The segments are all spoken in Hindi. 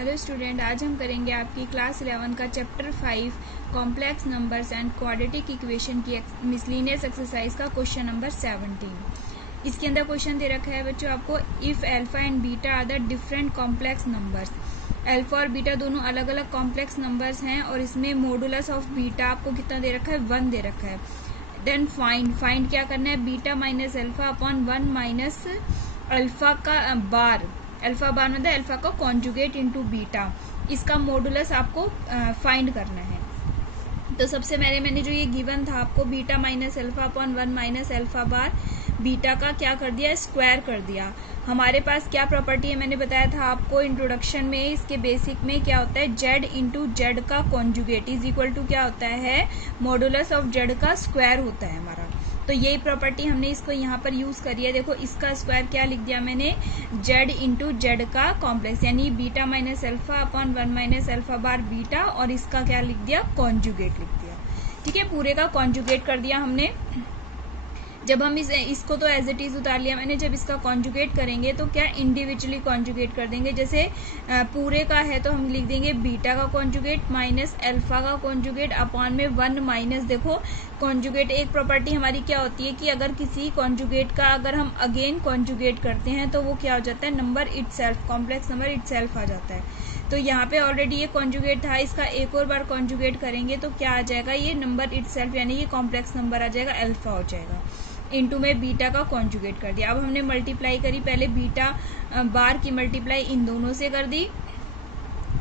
हेलो स्टूडेंट, आज हम करेंगे आपकी क्लास 11 का chapter 5 complex numbers and quadratic equation की मिसलिनियस एक्सरसाइज का क्वेश्चन नंबर 17। इसके अंदर क्वेश्चन दे रखा है बच्चों आपको, if alpha and beta are the different complex numbers. Alpha और बीटा दोनों अलग अलग कॉम्प्लेक्स नंबर्स हैं और इसमें मॉडुलस ऑफ बीटा आपको कितना दे रखा है, 1 दे रखा है। देन फाइंड क्या करना है, beta minus alpha upon 1 minus alpha का बार। अल्फा बार मतलब अल्फा का कॉन्जुगेट इनटू बीटा, इसका मॉडुलस आपको फाइंड करना है। तो सबसे पहले मैंने जो ये गिवन था आपको, beta minus alpha upon 1 minus alpha bar, beta का क्या कर दिया, स्क्वायर कर दिया। हमारे पास क्या प्रॉपर्टी है, मैंने बताया था आपको इंट्रोडक्शन में, इसके बेसिक में क्या होता है, जेड इंटू जेड का कॉन्जुगेट इज इक्वल टू क्या होता है, मॉडुलस ऑफ जेड का स्क्वायर होता है हमारा। तो यही प्रॉपर्टी हमने इसको यहाँ पर यूज करी है। देखो इसका स्क्वायर क्या लिख दिया मैंने, जेड इंटू जेड का कॉम्प्लेक्स, यानी beta minus alpha upon 1 minus alpha bar beta, और इसका क्या लिख दिया, कॉन्जुगेट लिख दिया। ठीक है, पूरे का कॉन्जुगेट कर दिया हमने। जब हम इसको तो एज इट इज उतार लिया मैंने, जब इसका कॉन्जुगेट करेंगे तो क्या इंडिविजुअली कॉन्जुगेट कर देंगे। जैसे पूरे का है तो हम लिख देंगे बीटा का कॉन्जुगेट माइनस अल्फा का कॉन्जुगेट अपॉन में 1 माइनस, देखो कॉन्जुगेट एक प्रॉपर्टी हमारी क्या होती है कि अगर किसी कॉन्जुगेट का अगर हम अगेन कॉन्जुगेट करते हैं तो वो क्या हो जाता है, number itself, complex number itself आ जाता है। तो यहाँ पे ऑलरेडी ये कॉन्जुगेट था, इसका एक और बार कॉन्जुगेट करेंगे तो क्या आ जाएगा, ये नंबर इटसेल्फ यानी ये कॉम्प्लेक्स नंबर आ जाएगा, अल्फा हो जाएगा। इनटू में बीटा का कॉन्जुगेट कर दिया। अब हमने मल्टीप्लाई करी, पहले बीटा बार की मल्टीप्लाई इन दोनों से कर दी,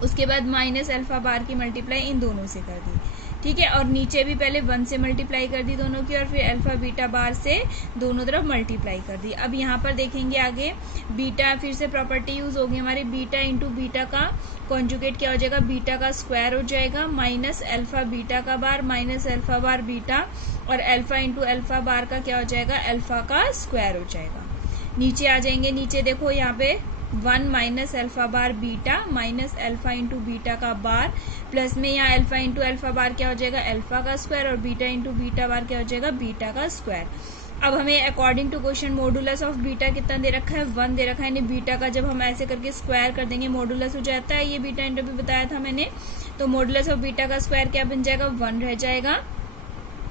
उसके बाद माइनस अल्फा बार की मल्टीप्लाई इन दोनों से कर दी। ठीक है, और नीचे भी पहले 1 से मल्टीप्लाई कर दी दोनों की, और फिर अल्फा बीटा बार से दोनों तरफ मल्टीप्लाई कर दी। अब यहाँ पर देखेंगे आगे, बीटा फिर से प्रॉपर्टी यूज होगी हमारी, बीटा इंटू बीटा का कॉन्जुगेट क्या हो जाएगा, बीटा का स्क्वायर हो जाएगा, माइनस अल्फा बीटा का बार माइनस अल्फा बार बीटा, और अल्फा इंटू अल्फा बार का क्या हो जाएगा, अल्फा का स्क्वायर हो जाएगा। नीचे आ जाएंगे, नीचे देखो यहाँ पे 1 minus alpha bar beta minus alpha into beta का बार, प्लस में यहाँ अल्फा इंटू अल्फा बार क्या हो जाएगा, अल्फा का स्क्वायर, और बीटा इंटू बीटा बार क्या हो जाएगा, बीटा का स्क्वायर। अब हमें according to question modulus of beta कितना दे रखा है, 1 दे रखा है, यानी बीटा का जब हम ऐसे करके स्क्वायर कर देंगे मॉडुलस हो जाता है, ये बीटा इंटू भी बताया था मैंने। तो मॉडुलस ऑफ बीटा का स्क्वायर क्या बन जाएगा, 1 रह जाएगा,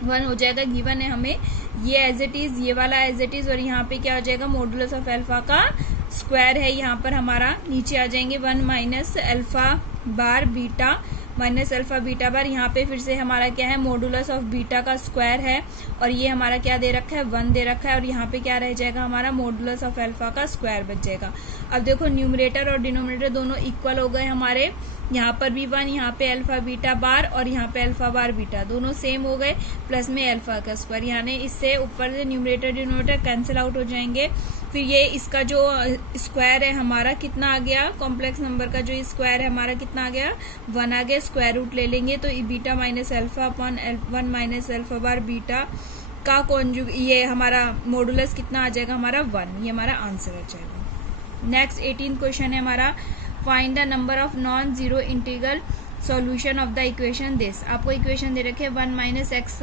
1 हो जाएगा। गिवन है हमें ये एज इट इज, ये वाला एज इट इज, और यहाँ पे क्या हो जाएगा, मॉडुलस ऑफ अल्फा का स्क्वायर है यहाँ पर हमारा। नीचे आ जाएंगे 1 minus alpha bar beta minus alpha beta bar, यहाँ पे फिर से हमारा क्या है, मॉडुलस ऑफ बीटा का स्क्वायर है, और ये हमारा क्या दे रखा है, 1 दे रखा है, और यहाँ पे क्या रह जाएगा हमारा, मॉडुलस ऑफ अल्फा का स्क्वायर बच जाएगा। अब देखो न्यूमरेटर और डिनोमिनेटर दोनों इक्वल हो गए हमारे, यहाँ पर भी 1, यहाँ पे अल्फा बीटा बार और यहाँ पे अल्फा बार बीटा दोनों सेम हो गए, प्लस में अल्फा का स्क्वायर, यानी इससे ऊपर से न्यूमरेटर डिनोमिनेटर कैंसिल आउट हो जाएंगे। फिर ये इसका जो स्क्वायर है हमारा कितना आ गया, कॉम्प्लेक्स नंबर का जो स्क्वायर है हमारा कितना आ गया, 1 आ गया, स्क्वायर रूट ले लेंगे तो beta minus alpha upon 1 minus alpha bar beta का ये हमारा मॉडुलस कितना आ जाएगा हमारा, 1, ये हमारा आंसर आ जाएगा। नेक्स्ट 18 क्वेश्चन है हमारा, find the number of non zero integral solution of the equation this. आपको इक्वेशन दे रखे 1 माइनस एक्स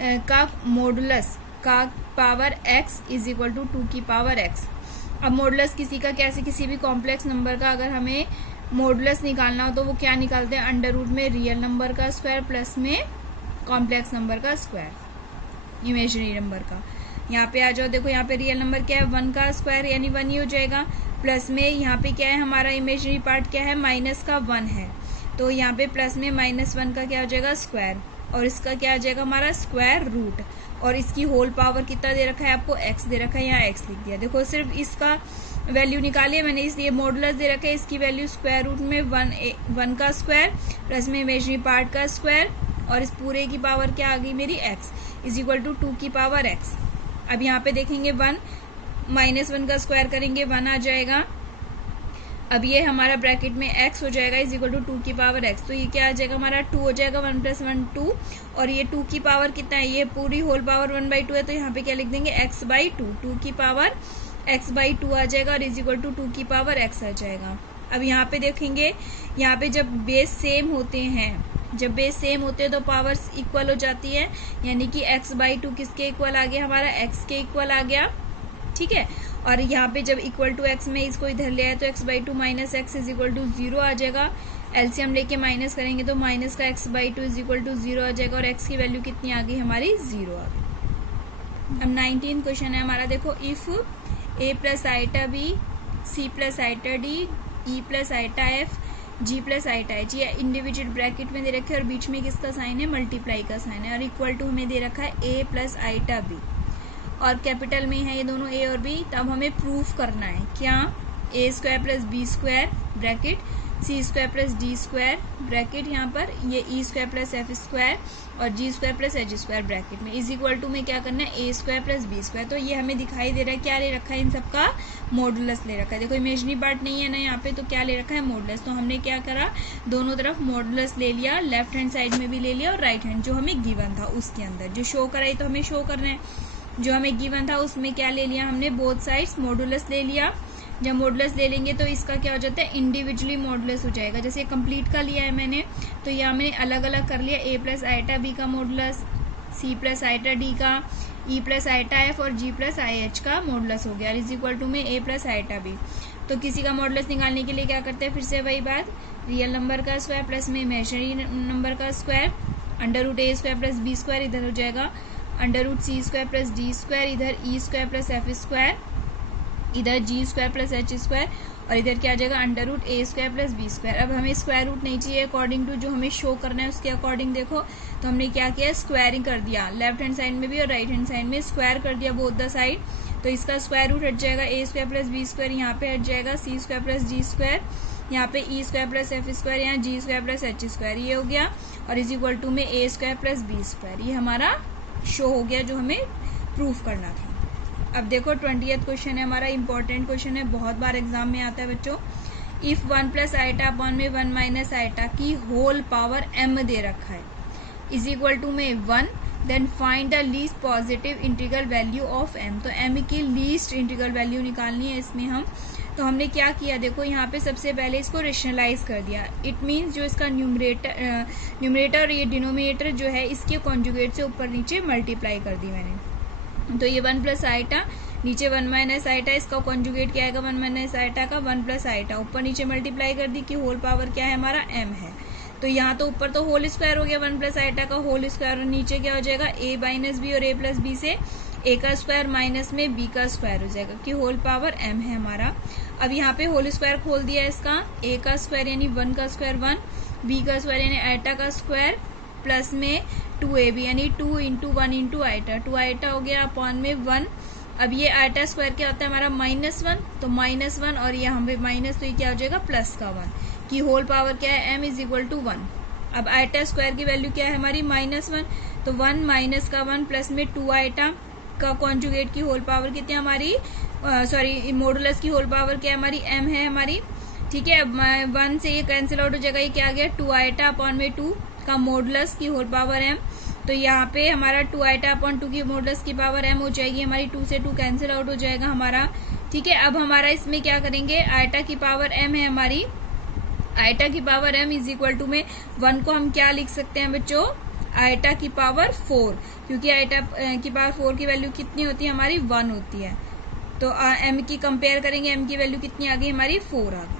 का मॉडुलस का power x is equal to 2 की पावर x। अब मॉडुलस किसी का कैसे, किसी भी कॉम्प्लेक्स नंबर का अगर हमें मॉडुलस निकालना हो तो वो क्या निकालते हैं, अंडर रूट में रियल नंबर का स्क्वायर प्लस में कॉम्प्लेक्स नंबर का स्क्वायर, इमेजिनरी नंबर का। यहाँ पे आ जाओ, देखो यहाँ पे रियल नंबर क्या है, 1 का स्क्वायर यानी 1 ही हो जाएगा, प्लस में यहाँ पे क्या है हमारा इमेजिनरी पार्ट क्या है, माइनस का 1 है, तो यहाँ पे प्लस में -1 का क्या हो जाएगा, स्क्वायर, और इसका क्या आ जाएगा हमारा स्क्वायर रूट, और इसकी होल पावर कितना दे रखा है आपको, x दे रखा है, यहाँ x लिख दिया। देखो सिर्फ इसका वैल्यू निकालिए मैंने, इसलिए मॉडुलस दे रखा है, इसकी वैल्यू स्क्वायर रूट में 1 का स्क्वायर प्लस में इमेजिनरी पार्ट का स्क्वायर, और इस पूरे की पावर क्या आ गई मेरी, x इज इक्वल टू 2 की पावर x। अब यहाँ पे देखेंगे 1 -1 का स्क्वायर करेंगे 1 आ जाएगा। अब ये हमारा ब्रैकेट में x हो जाएगा इज इक्वल टू 2 की पावर x, तो ये क्या आ जाएगा हमारा 2 हो जाएगा, 1 + 1 2, और ये 2 की पावर कितना है, ये पूरी होल पावर 1/2 है, तो यहाँ पे क्या लिख देंगे x/2, 2 की पावर x/2 आ जाएगा, और इज इक्वल टू 2 की पावर x आ जाएगा। अब यहाँ पे देखेंगे, यहाँ पे जब बेस सेम होते हैं, जब बेस सेम होते हैं तो पावर्स इक्वल हो जाती है, यानी कि x/2 किसके इक्वल आ गया हमारा, x के इक्वल आ गया। ठीक है, और यहाँ पे जब इक्वल टू एक्स में इसको इधर ले आए तो x by two minus x is equal to 0 आ जाएगा। एलसीएम लेके माइनस करेंगे तो माइनस का x by two is equal to 0 आ जाएगा और एक्स की वैल्यू कितनी आ गई हमारी 0 आ गई। अब 19 क्वेश्चन है हमारा, देखो if a plus iota b c plus iota d e plus iota f g plus iota h, ये इंडिविजुअल ब्रैकेट में दे रखे हैं और बीच में किसका साइन है, मल्टीप्लाई का साइन है, और इक्वल टू हमें दे रखा है ए प्लस आइटा बी और कैपिटल में है ये दोनों ए और बी। तब हमें प्रूफ करना है क्या, A square plus B square bracket C square plus D square bracket यहाँ पर ये E square plus F square और G square plus H square bracket में इज इक्वल टू में क्या करना है, A square plus B square. तो ये हमें दिखाई दे रहा है क्या ले रखा है, इन सबका मॉडुलस ले रखा है। देखो इमेजिनरी पार्ट नहीं है ना यहाँ पे, तो क्या ले रखा है, मॉडुलस। तो हमने क्या करा, दोनों तरफ मॉडुलस ले लिया, लेफ्ट हैंड साइड में भी ले लिया और राइट हैंड जो हमें गिवन था उसके अंदर जो शो कराई तो हमें शो करना है, जो हमें गिवन था उसमें क्या ले लिया हमने, बोथ साइड्स मॉडुलस ले लिया। जब मॉडुलस ले लेंगे तो इसका क्या हो जाता है, इंडिविजुअली मॉडुलस हो जाएगा। जैसे कंप्लीट का लिया है मैंने, तो यहाँ मैंने अलग अलग कर लिया, ए प्लस आइटा बी का modulus, c plus iota d का, ई प्लस आइटा एफ और जी प्लस आई एच का मॉडुलस हो गया, इज इक्वल टू में ए प्लस आइटा बी। तो किसी का मॉडुलस निकालने के लिए क्या करते हैं, फिर से वही बात, रियल नंबर का स्क्वायर प्लस में इमेजिनरी नंबर का स्क्वायर, अंडर रूट ए स्क्वायर प्लस बी स्क्वायर इधर हो जाएगा, अंडर रूट सी स्क्वायर प्लस डी स्क्वायर, इधर ई स्क्वायर प्लस एफ स्क्वायर, इधर जी स्क्वायर प्लस एच स्क्वायर और इधर क्या आ जाएगा, अंडर रूट ए स्क्वायर प्लस बी स्क्वायर। अब हमें स्क्वायर रूट नहीं चाहिए, अकॉर्डिंग टू जो हमें शो करना है उसके अकॉर्डिंग देखो, तो हमने क्या किया, स्क्वायरिंग कर दिया, लेफ्ट हैंड साइड में भी और राइट हैंड साइड में स्क्वायर कर दिया बोथ द साइड। तो इसका स्क्वायर रूट हट जाएगा, ए स्क्वायर प्लस बी स्क्वायर यहाँ पे हट जाएगा, सी स्क्वायर प्लस डी स्क्वायर यहाँ पे, ई स्क्वायर प्लस एफ स्क्वायर यहाँ जी स्क्वायर प्लस एच स्क्वायर, ये हो गया, और इज इक्वल टू में ए स्क्वायर प्लस बी स्क्वायर। ये हमारा शो हो गया जो हमें प्रूफ करना था। अब देखो 20th क्वेश्चन है हमारा, इंपॉर्टेंट क्वेश्चन है, बहुत बार एग्जाम में आता है बच्चों। इफ 1 प्लस आइटा अपॉन में 1 माइनस आइटा की होल पावर m दे रखा है इज इक्वल टू में 1, then find the least positive integral value of m। तो m की लीस्ट इंटीग्रल वैल्यू निकालनी है इसमें हम। तो हमने क्या किया, देखो यहाँ पे सबसे पहले इसको रेशनलाइज कर दिया। इट मीन्स जो इसका न्यूमरेटर और ये डिनोमिनेटर जो है इसके कॉन्जुगेट से ऊपर नीचे मल्टीप्लाई कर दी मैंने। तो ये 1 प्लस आइटा, नीचे 1 माइनस आइटा, इसका कॉन्जुगेट क्या आएगा, 1 माइनस आइटा का 1 प्लस आइटा, ऊपर नीचे मल्टीप्लाई कर दी कि होल पावर क्या है हमारा m है। तो यहाँ तो ऊपर तो होल स्क्वायर हो गया 1 प्लस आइटा का होल स्क्वायर, और नीचे क्या हो जाएगा, a माइनस बी और a प्लस बी से a का स्क्वायर माइनस में b का स्क्वायर हो जाएगा कि होल पावर m है हमारा। अब यहाँ पे होल स्क्वायर खोल दिया इसका, a का स्क्वायर यानी 1 का स्क्वायर 1, b का स्क्वायर यानी आइटा का स्क्वायर प्लस में 2ab यानी 2 इंटू 1 इंटू आइटा, 2 आइटा हो गया अपॉन में 1। अब ये आइटा स्क्वायर क्या होता है हमारा -1, तो -1 और यहाँ पे माइनस, तो ये क्या हो जाएगा प्लस का 1 कि होल पावर क्या है m इज इक्वल टू 1। अब आइटा स्क्वायर की वैल्यू क्या है हमारी -1, तो 1 माइनस का 1 प्लस में 2 आइटा का कॉन्जुगेट की होल पावर कितनी हमारी, सॉरी मॉडुलस की होल पावर क्या है हमारी, m है हमारी, ठीक है। अब 1 से ये कैंसिल आउट हो जाएगा, ये क्या आ गया 2 आइटा अपॉन में 2 का मॉडुलस की होल पावर m। तो यहाँ पे हमारा 2 आइटा अपॉन 2 की मॉडुलस की पावर m हो जाएगी हमारी, 2 से 2 कैंसिल आउट हो जाएगा हमारा, ठीक है। अब हमारा इसमें क्या करेंगे, आइटा की पावर m है हमारी, आइटा की power m is equal to में 1 को हम क्या लिख सकते हैं बच्चों, आइटा की पावर 4, क्योंकि आइटा की पावर 4 की वैल्यू कितनी होती है हमारी 1 होती है। तो m की कंपेयर करेंगे, m की वैल्यू कितनी आ गई हमारी 4 आ गई।